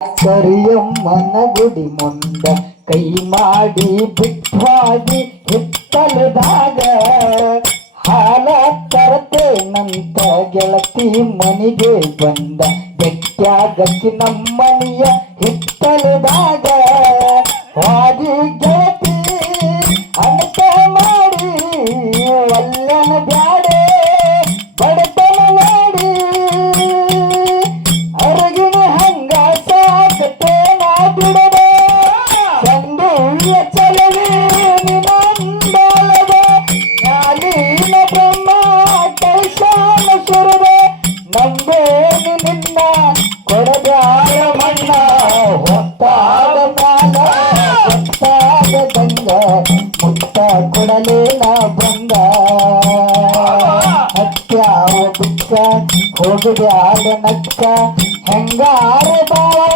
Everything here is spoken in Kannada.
ಕರಿಯಮ್ಮನ ಗುಡಿ ಮುಂದ ಕೈ ಮಾಡಿ ಬಿಟ್ಟಾಗಿ ಹಿತ್ತಲದಾಗ ಹಾಲ ತರತೇನಂತ ಗೆಳತಿ ಮನಿಗೆ ಬಂದ ಬೆಟ್ಟಾಗಕ್ಕಿ ನಮ್ಮನೆಯ ಹಿತ್ತಲದಾಗ ಹಾದಿ ಗೆಳತಿ ಅಂತ ಮಾಡಿ ಒಲ್ಲನ ಬ್ಯಾಡೆ ಕೊಡಬ್ಯಾಳ ಮಣ್ಣ ಹೊತ್ತಾದ ಮ್ಯಾಲ ಹೊತ್ತಾದ ಗಂಗ ಮುತ್ತ ಕೊಡಲೇನ ಬಂದ ಹತ್ಯಾವ ಬಿಕ್ಕ ಹೋಗಬ್ಯಾಡ ನಕ್ಕ ಹೆಂಗಾರ ಬಾಳ